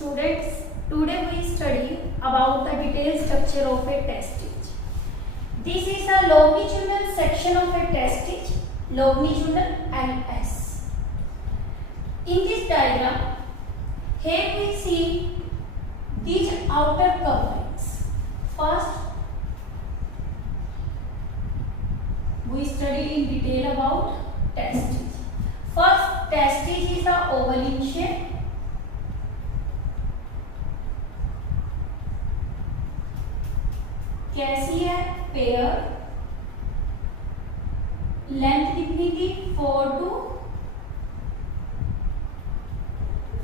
Students, today we study about the detailed structure of a testige. This is a longitudinal section of a testige, longitudinal LS. In this diagram, here we see these outer coverings. First, we studied in detail about testige. First, testige is the oval in shape. कैसी है pair, length कितनी थी 4 to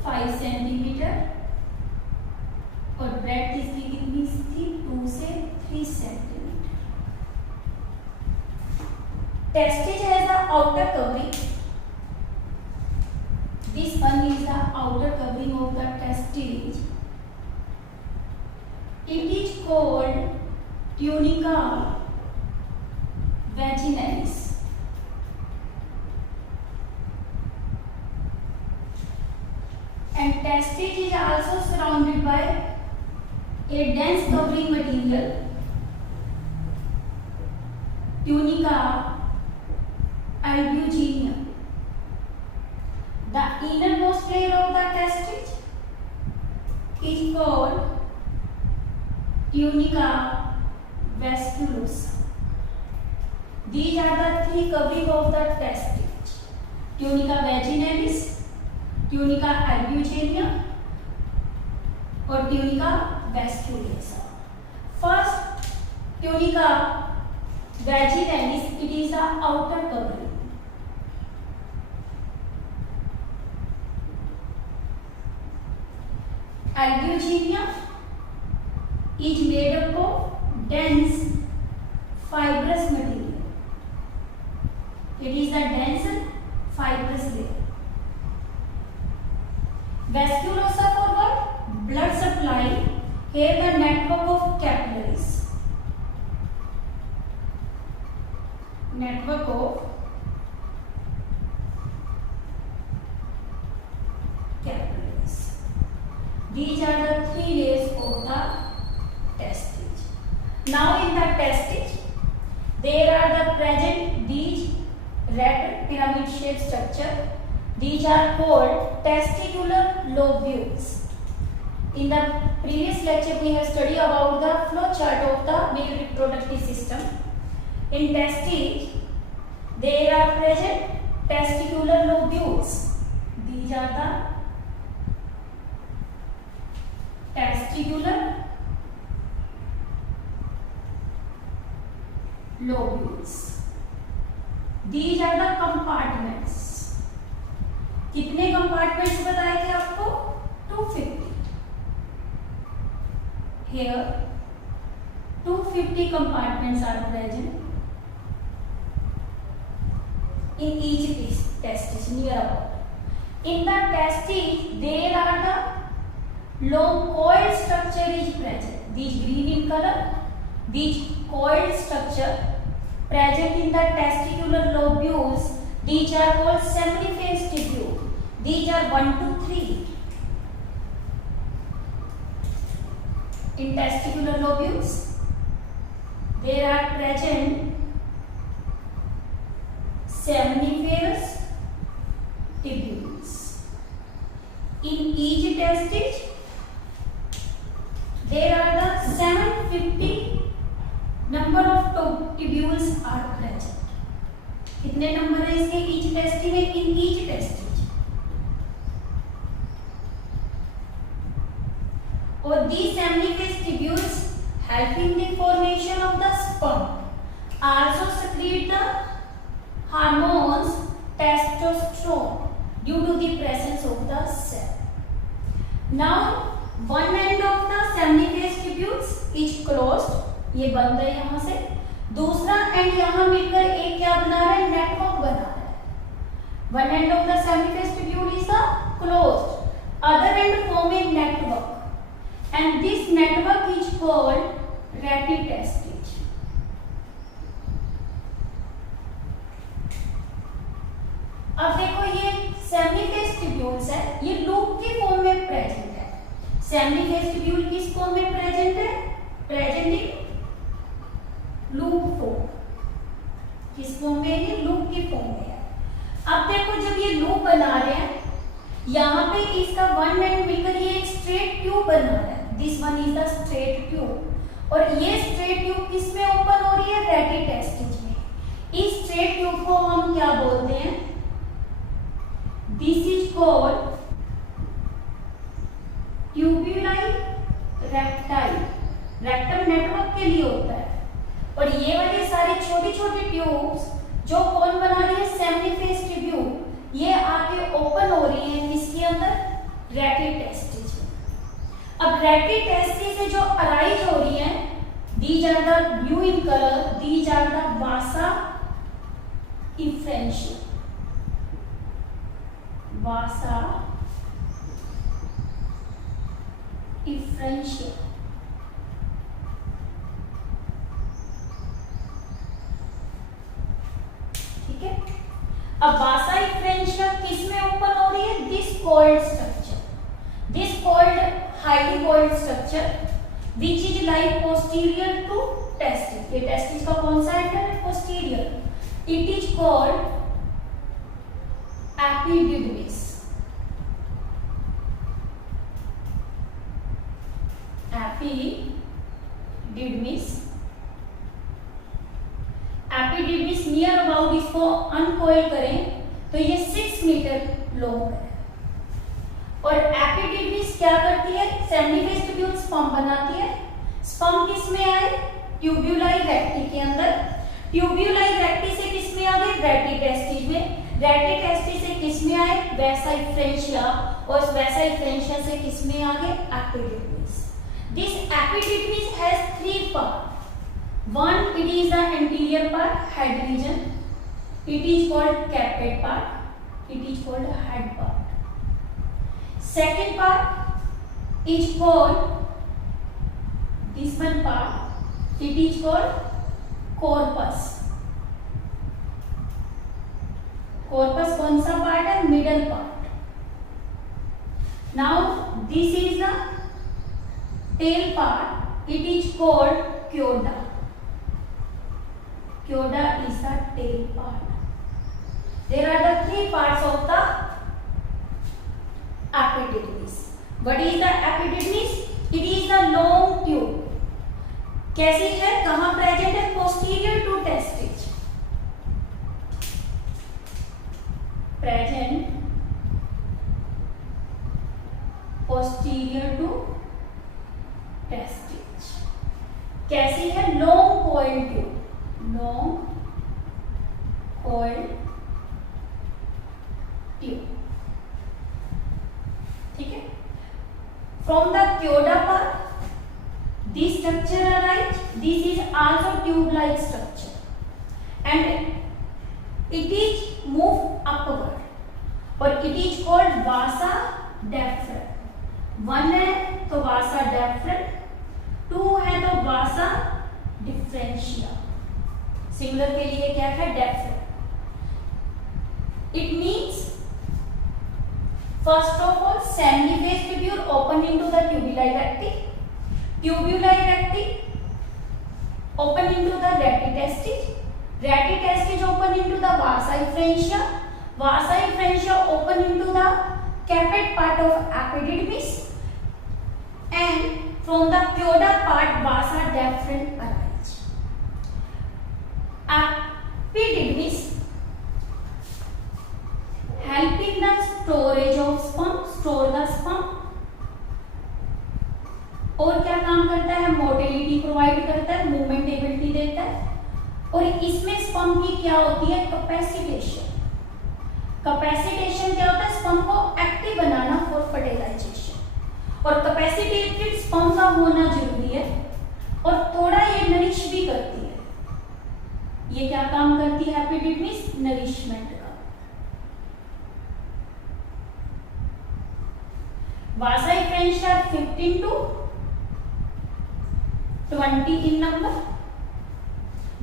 5 सेंटीमीटर और ब्रेड्थ इसकी कितनी थी 2 से 3 centimetre. Testes has the outer covering. This one is the outer covering of the testes. It is called tunica vaginalis. And testige is also surrounded by a dense covering material, tunica albuginea. The innermost layer of the testige is called tunica vasculosa. These are the three covering of the testige: tunica vaginalis, tunica albuginea, or tunica vasculosa. First, tunica vaginalis, it is the outer covering. Albuginea is made up of dense fibrous material. It is a dense fibrous layer. Vasculosa for what? Blood supply. Here the network of capillaries. Network of capillaries. These are the three layers of the testige. Now in the testige, there are the present these red pyramid shaped structure. These are called testicular lobules. In the previous lecture, we have studied about the flow chart of the male reproductive system. In testige, there are present testicular lobules. These are the testicular lobules. These are the compartments. कितने compartments बताए थे आपको? 250. Here 250 compartments are present in each testis near about. In the testis there are the long coiled structure is present. These green in color. These coiled structure present in the testicular lobules, these are called seminiferous tubule. These are 1 to 3. In testicular lobules, there are present seminiferous tubules. In each testige, there are the 750 number of tubules are present. कितने नंबर है इसके each testis में? In each testis. और these seminiferous tubules help in the formation of the sperm. Also secrete the hormones testosterone due to the presence of the cell. Now one end of the seminiferous tubules is closed. ये बंद है यहाँ से. दूसरा एंड यहाँ मिलकर एक क्या बना रहा है? नेटवर्क बना रहा है. One end of the seminiferous tubule is the closed. Other end form a network, and this network is called retitestige. अब देखो ये seminiferous tubules है, ये लूप की फॉर्म में प्रेजेंट है. सेमिफेस्टिब्यूल किस फॉर्म में प्रेजेंट है? Present in loop form. किस फॉर्म में? ये लूप की फॉर्म में है। अब देखो जब ये लूप बना रहे हैं, यहाँ पे इसका वन एंड मिलकर ये एक स्ट्रेट ट्यूब बना रहा है। This one is the straight tube. और ये स्ट्रेट ट्यूब किस में ओपन हो रही है? रेटिटेस्टिज में। इस स्ट्रेट ट्यूब को हम क्या बोलते हैं? This is called tubuli recti. Rectum network के लिए होता है। और ये वाले सारे छोटी छोटी ट्यूब्स जो कौन बना रही है? सेमिफेस्टिब्यूल। ये आके ओपन हो रही है किसके अंदर? रेटिटेस्टिज में। अब रेटिटेस्टिज से जो अराइज हो रही है, these are the blue in colour, these are the vasa efferentia. Vasa efferentia. ठीक है। अब वासा इफ्रेंशिया किस में ओपन हो रही है? This coiled structure. This coiled highly coiled structure which is like posterior to testis. ये टेस्टिस का कौन सा एंड है? Posterior. It is called epididymis. Epididymis. Epididymis near about, इसको अनकॉइल करें तो ये 6 मीटर लॉन्ग है। और एपिडिडमिस क्या करती है? सेमिफेस्टिब्यूल स्पर्म बनाती है। स्पर्म किस में आए? ट्यूब्यूलाई रेक्टी के अंदर। ट्यूब्यूलाई रेक्टी से किस में आ गए? रेटिटेस्टिज में। रेटिटेस्टिज से किस में आए? वैसा इफ्रेंशिया। और वैसा इफ्रेंशिया से किस में आ गए? Epididymis. This epididymis has 3 part. One, it is the anterior part, head region. It is called capet part. It is called head part. Second part is called this one part. It is called corpus. Corpus कौन सा part है? Middle part. Now this is the tail part. It is called chioda. Chioda is the tail part. There are the 3 parts of the epididymis. What is the epididymis? It is the long tube. कैसी है? कहाँ प्रेजेंट है? posterior to testis. Present posterior to testis. कैसी है? long coiled tube. long coiled tube. ठीक है। From the chioda part, this structure arise. This is also tube-like structure, and it is moved upward, और it is called vasa deferens. 1 है तो vasa deferens, 2 है तो vasa differentia. Singular के लिए क्या है? डेफरेंट. It means first of all semivestibule open into the tubuli recti. Tubuli recti open into the retitestis. Retitestis open into the vasa efferentia. Vasa efferentia open into the caput part of epididymis. And from the chioda part vasa deferens arise. Epididymis helping the storage of sperm, store the sperm. और क्या काम करता है? Motility provide करता है, मूवमेंटेबिलिटी देता है. और इसमें स्पर्म की क्या होती है? कैपेसिटेशन. कैपेसिटेशन क्या होता है? स्पर्म को एक्टिव बनाना फॉर फर्टिलाइजेशन. और कैपेसिटेटेड स्पर्म का होना जरूरी है. और थोड़ा ये नरिश भी करती है. ये क्या काम करती है? एपिडिडमिस नरिशमेंट का. Vasa efferentia are 15 to 20 in number.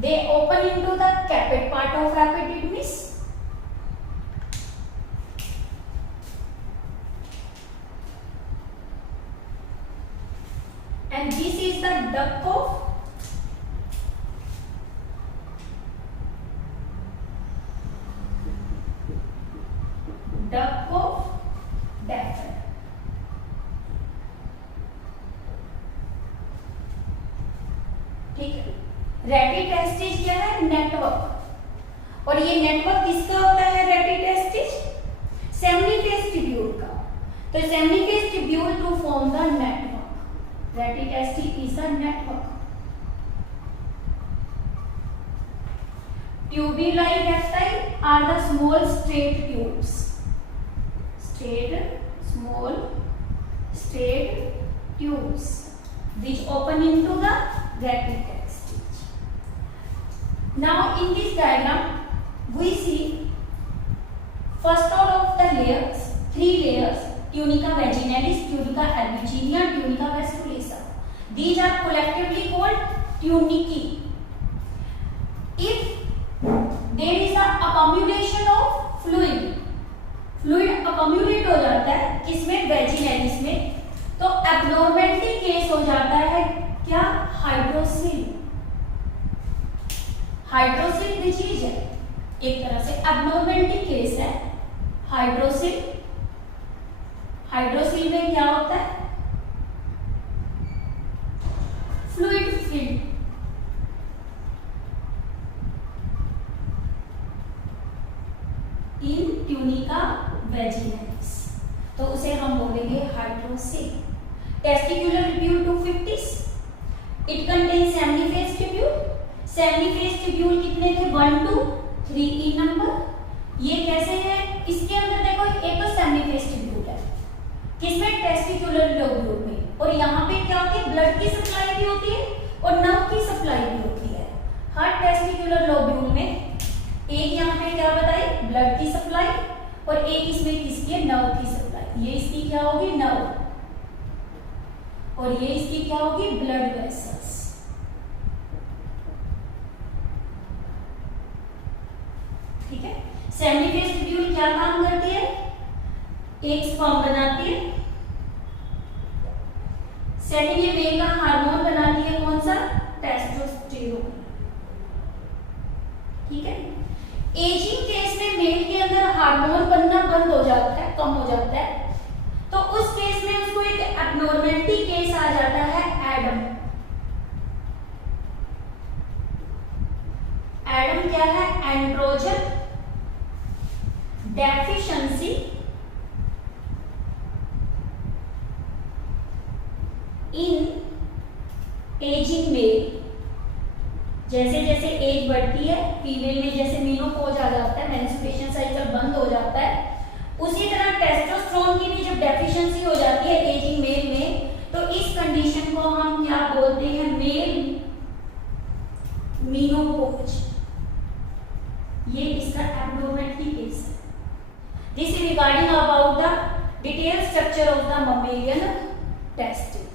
They open into the caput part of epididymis. and this is the duct of Daffer. ठीक है, रेटिटेस्टिज क्या है? नेटवर्क। और ये नेटवर्क किसका होता है? रेटिटेस्टिज सेमनीफेस ट्यूब्यूल का। तो seminiferous tubule to form the network, rete testis is the network. Tubuli recti are the small straight tubes, small straight tubes which open into the retitestage. Now in this diagram we see first order of the layers, three layers: tunica vaginalis, tunica albuginea, tunica vasculosa. These are collectively called tunicae. If there is a accumulation of fluid accumulate हो जाता है किसमें? वेजिनेलिस में। तो abnormality case हो जाता है क्या? हाइड्रोसिल डिजीज है, एक तरह से एब्नॉर्मेलिटी केस है हाइड्रोसिल में क्या होता है? Fluid field. In tunica vaginalis, तो उसे हम बोलेंगे hydrocele. Testicular tubule 250, it contain seminiferous tubule. Seminiferous tubule कितने थे? 1 2 3 ई नंबर। ये कैसे है? इसके अंदर देखो एक तो सेमनीफेस ट्यूब्यूल है किसमें? टेस्टिकुलर लोब्यूल में। और यहाँ पे क्या होती है? ब्लड की सप्लाई भी होती है और नर्व की सप्लाई भी होती है हर टेस्टिकुलर लोब्यूल में। एक यहाँ पे क्या बताई? ब्लड की सप्लाई, और एक इसमें किसकी है? नर्व की सप्लाई। ये इसकी क्या होगी? नर्व, और ये इसकी क्या होगी? Blood vessels. ठीक है, सेमनीफेस ट्यूब्यूल क्या काम करती है? एक स्पर्म बनाती है, सेकंड ये मेल का हार्मोन बनाती है, कौन सा? टेस्टोस्टेरोन। ठीक है, एजिंग केस में मेल के अंदर हार्मोन बनना बंद हो जाता है, कम हो जाता है, तो उस केस में उसको एक एब्नॉर्मेलिटी केस आ जाता है एडम। एडम क्या है? Androgen deficiency in ageing male. जैसे जैसे एज बढ़ती है फीमेल में, जैसे मेनोपॉज आ जाता है, मेंस्ट्रुएशन साइकिल बंद हो जाता है, उसी तरह टेस्टोस्टेरोन की भी जब डेफिशिएंसी हो जाती है एजिंग मेल में, तो इस कंडीशन को हम क्या बोलते हैं? Male menopause. ये इसका एब्नॉर्मेलिटी केस है। This is regarding about the detail structure of the mammalian testis.